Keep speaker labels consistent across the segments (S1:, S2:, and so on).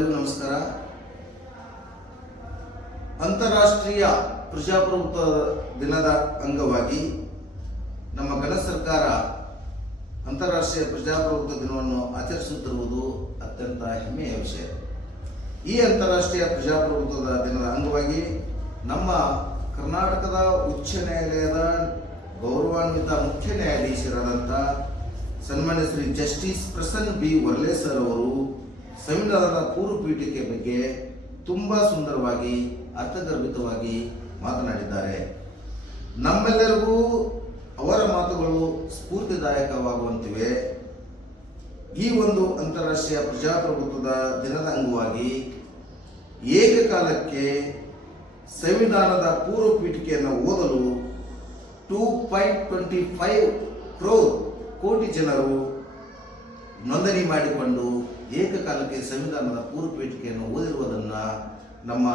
S1: ನಮಸ್ಕಾರ. ಅಂತಾರಾಷ್ಟ್ರೀಯ ಪ್ರಜಾಪ್ರಭುತ್ವ ದಿನದ ಅಂಗವಾಗಿ ನಮ್ಮ ಗಣ ಸರ್ಕಾರ ಅಂತಾರಾಷ್ಟ್ರೀಯ ಪ್ರಜಾಪ್ರಭುತ್ವ ದಿನವನ್ನು ಆಚರಿಸುತ್ತಿರುವುದು ಅತ್ಯಂತ ಹೆಮ್ಮೆಯ ವಿಷಯ. ಈ ಅಂತಾರಾಷ್ಟ್ರೀಯ ಪ್ರಜಾಪ್ರಭುತ್ವದ ದಿನದ ಅಂಗವಾಗಿ ನಮ್ಮ ಕರ್ನಾಟಕದ ಉಚ್ಚ ನ್ಯಾಯಾಲಯದ ಗೌರವಾನ್ವಿತ ಮುಖ್ಯ ನ್ಯಾಯಾಧೀಶರಾದಂಥ ಸನ್ಮಾನ್ಯ ಶ್ರೀ ಜಸ್ಟಿಸ್ ಪ್ರಸನ್ನ ಬಿ ವರ್ಲೆ ಅವರು ಸಂವಿಧಾನದ ಪೂರ್ವ ಪೀಠಿಕೆ ಬಗ್ಗೆ ತುಂಬ ಸುಂದರವಾಗಿ, ಅರ್ಥಗರ್ಭಿತವಾಗಿ ಮಾತನಾಡಿದ್ದಾರೆ. ನಮ್ಮೆಲ್ಲರಿಗೂ ಅವರ ಮಾತುಗಳು ಸ್ಫೂರ್ತಿದಾಯಕವಾಗುವಂತಿವೆ. ಈ ಒಂದು ಅಂತಾರಾಷ್ಟ್ರೀಯ ಪ್ರಜಾಪ್ರಭುತ್ವದ ದಿನದ ಅಂಗವಾಗಿ ಏಕಕಾಲಕ್ಕೆ ಸಂವಿಧಾನದ ಪೂರ್ವ ಪೀಠಿಕೆಯನ್ನು ಓದಲು two point twenty five crore ಕೋಟಿ ಜನರು ನೋಂದಣಿ ಮಾಡಿಕೊಂಡು ಏಕಕಾಲಕ್ಕೆ ಸಂವಿಧಾನದ ಪೂರ್ವ ಪೀಠಿಕೆಯನ್ನು ಓದಿರುವುದನ್ನು ನಮ್ಮ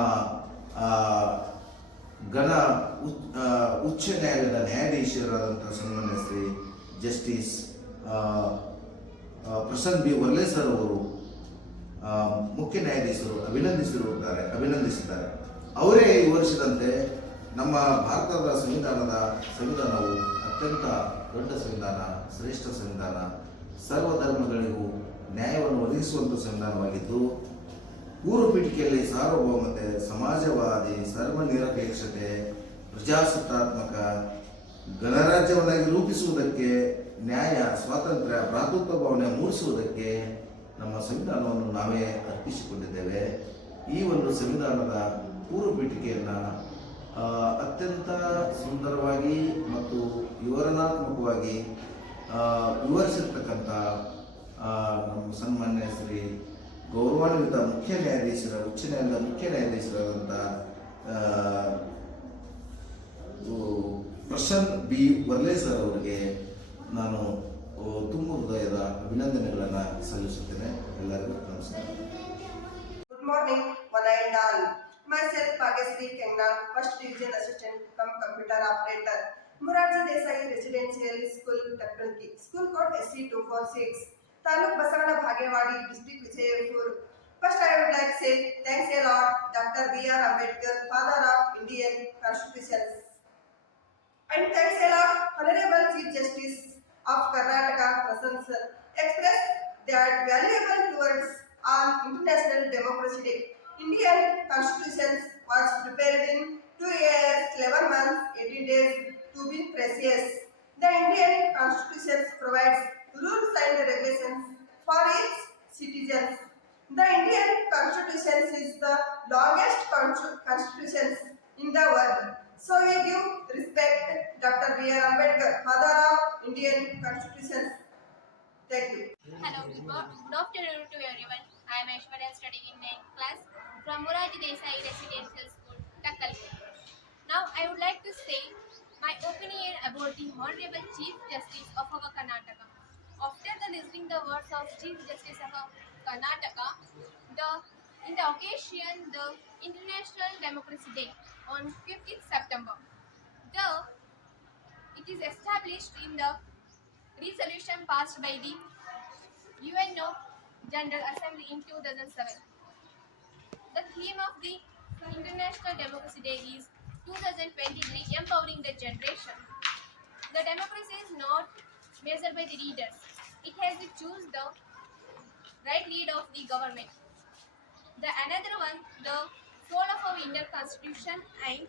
S1: ಘನ ಉಚ್ಚ ನ್ಯಾಯಾಲಯದ ನ್ಯಾಯಾಧೀಶರಾದಂಥ ಸನ್ಮಾನ್ಯ Shri justice Prasanna B Varale sir ಅವರು ಮುಖ್ಯ ನ್ಯಾಯಾಧೀಶರು ಅಭಿನಂದಿಸಿರುತ್ತಾರೆ, ಅಭಿನಂದಿಸಿದ್ದಾರೆ. ಅವರೇ ವಿವರಿಸಿದಂತೆ ನಮ್ಮ ಭಾರತದ ಸಂವಿಧಾನದ ಸಂವಿಧಾನವು ಅತ್ಯಂತ ದೊಡ್ಡ ಸಂವಿಧಾನ, ಶ್ರೇಷ್ಠ ಸಂವಿಧಾನ ಸರ್ವ ಧರ್ಮಗಳಿಗೂ ನ್ಯಾಯವನ್ನು ಒದಗಿಸುವಂಥ ಸಂವಿಧಾನವಾಗಿದ್ದು ಪೂರ್ವ ಪೀಠಿಕೆಯಲ್ಲಿ ಸಾರ್ವಭೌಮತೆ, ಸಮಾಜವಾದಿ ಸರ್ವನಿರಪೇಕ್ಷತೆ ಪ್ರಜಾಸತ್ತಾತ್ಮಕ ಗಣರಾಜ್ಯವನ್ನಾಗಿ ರೂಪಿಸುವುದಕ್ಕೆ, ನ್ಯಾಯ, ಸ್ವಾತಂತ್ರ್ಯ, ಭ್ರಾತೃತ್ವ ಭಾವನೆ ಮೂಡಿಸುವುದಕ್ಕೆ ನಮ್ಮ ಸಂವಿಧಾನವನ್ನು ನಾವೇ ಅರ್ಪಿಸಿಕೊಂಡಿದ್ದೇವೆ. ಈ ಒಂದು ಸಂವಿಧಾನದ ಪೂರ್ವ ಪೀಠಿಕೆಯನ್ನು ಅತ್ಯಂತ ಸುಂದರವಾಗಿ ಮತ್ತು ವಿವರಣಾತ್ಮಕವಾಗಿ ವಿವರಿಸಿರ್ತಕ್ಕಂಥ ನಮ್ಮ ಸನ್ಮಾನ್ಯ ಶ್ರೀ ಗೌರವಾನ್ವಿತ ಮುಖ್ಯ ನ್ಯಾಯಾಧೀಶರ, ಉಚ್ಚ ನ್ಯಾಯಾಲಯದ ಮುಖ್ಯ ನ್ಯಾಯಾಧೀಶರಾದಂಥ ಪ್ರಶಾಂತ್ ಬಿ. ವರ್ಲೇ ಸರ್ ಅವರಿಗೆ ನಾನು ತುಂಬ ಹೃದಯದ ಅಭಿನಂದನೆಗಳನ್ನು ಸಲ್ಲಿಸುತ್ತೇನೆ. ಎಲ್ಲರಿಗೂ ನಮಸ್ಕಾರ.
S2: Good morning ವಲಯಂಡಾಲ್ myself Bhagyashree Kengnal first division assistant cum computer operator Morarji Desai residential school तकल school code S C taluk Baswada भाग्यवाड़ी district Vijayapur. First I would like say thanks a lot doctor B R Ambedkar father of precious. The Indian Constitution provides rules and regulations for its citizens. The Indian Constitution is the longest constitution in the world. So we give respect Dr. B.R. Ambedkar, father of Indian Constitution. Thank you.
S3: Hello, good afternoon to everyone. I am Aishwarya studying in 9th class from Muraji Desai Residential School, Takkal. Now, I would like to say my opinion about the Honorable Chief Justice of our Karnataka. After the listening the words of Chief Justice of Karnataka, the in the occasion the International Democracy Day on 15th September, the it is established in the resolution passed by the UNO General Assembly in 2007. The theme of the International Democracy Day is 2023 Empowering the Generation. The democracy is not measured by the leaders, it has to choose the right lead of the government. The another one, the soul of our Indian Constitution and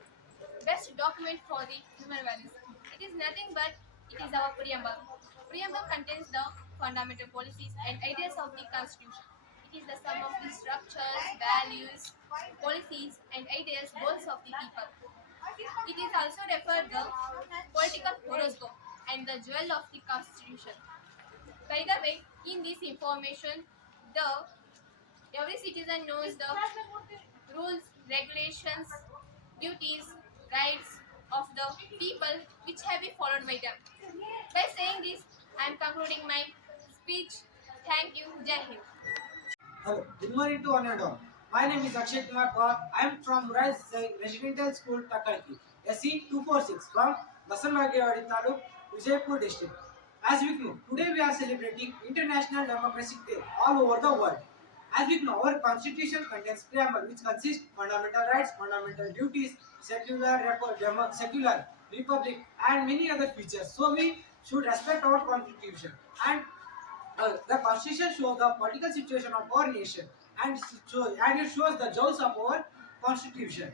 S3: best document for the human values. It is nothing but it is our preamble. Preamble contains the fundamental policies and ideas of the Constitution. It is the sum of the structures, values, policies, and ideas, goals of the people. It is also referred the political horoscope and the jewel of the Constitution. By the way, in this information, the every citizen knows the rules, regulations, duties, rights of the people which have been followed by them. By saying this, I am concluding my speech. Thank you. Jai Hind.
S4: Hello, good morning to one and all. My name is Akshay Kumar Kaur. I am from Rise Residential School, Takarki, SC 246 from Taluk, Vijaypur district. As we know, today we are celebrating International Democratic Day all over the world. As we know, our constitution contains preamble which consists fundamental rights, fundamental duties, secular, secular republic, and many other features. So we should respect our constitution. And uh, the constitution shows the political situation of our nation, and and it shows the jewels of our constitution.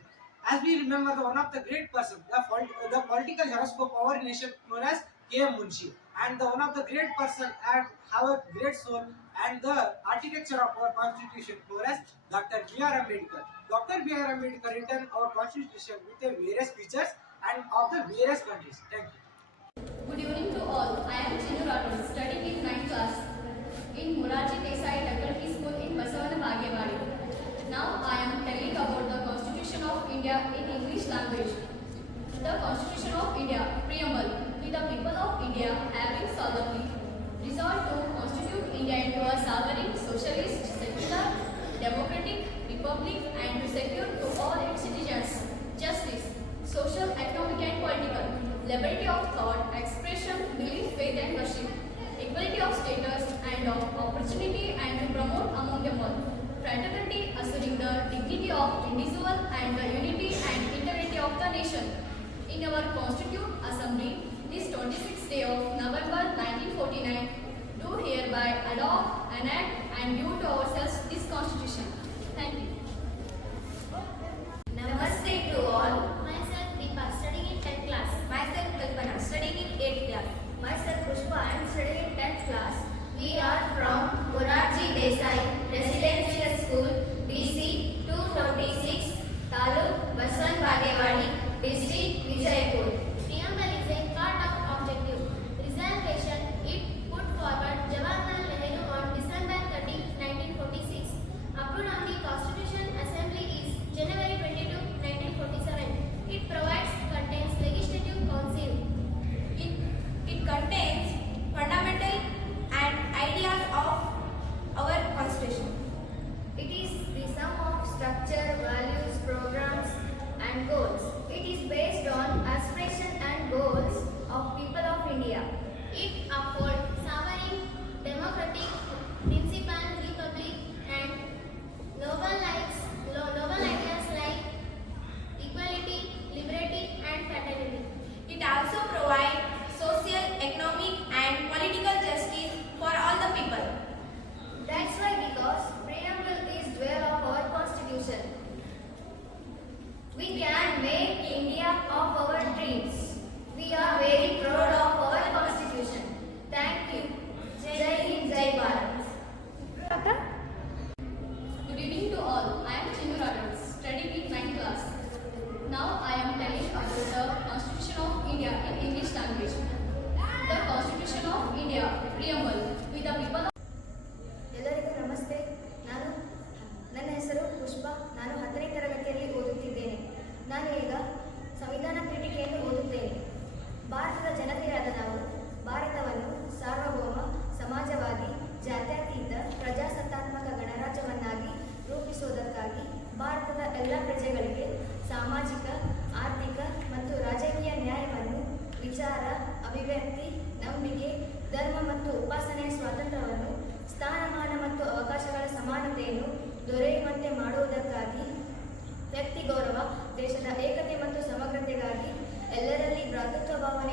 S4: As we remember, the one of the great persons, the, the political horoscope of our nation known as K. Munshi, and the one of the great person and have a great soul, and the architecture of our constitution known as Dr. B. R. Ambedkar. Dr. B. R. Ambedkar written our constitution with the various features and of the various countries. Thank you.
S5: Good evening to all. I am Chinu studying in 9th class in Muraji Desai Faculty School in Basavana Bhagyawadi. Now I am telling about the Constitution of India in English language. The Constitution of India, Preamble, we the people of India having solemnly resolved to constitute India into a sovereign, socialist, secular, democratic republic and to secure to all its citizens justice, social, economic and political, liberty of thought, expression, belief, faith and worship, equality of status and of opportunity and to promote among them all, fraternity assuring the dignity of individual and the unity and integrity of the nation. In our Constitute Assembly, this 26th day of November 1949, do hereby adopt, enact and give to ourselves this Constitution.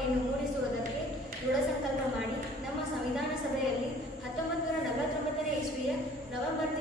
S6: ಭಾವನೆಯನ್ನು ಮೂಡಿಸುವುದಕ್ಕೆ ದೃಢ ಸಂಕಲ್ಪ ಮಾಡಿ ನಮ್ಮ ಸಂವಿಧಾನ ಸಭೆಯಲ್ಲಿ ಹತ್ತೊಂಬತ್ತು ನೂರ ನಲವತ್ತೊಂಬತ್ತನೇ ಇಸ್ವಿಯ ನವೆಂಬರ್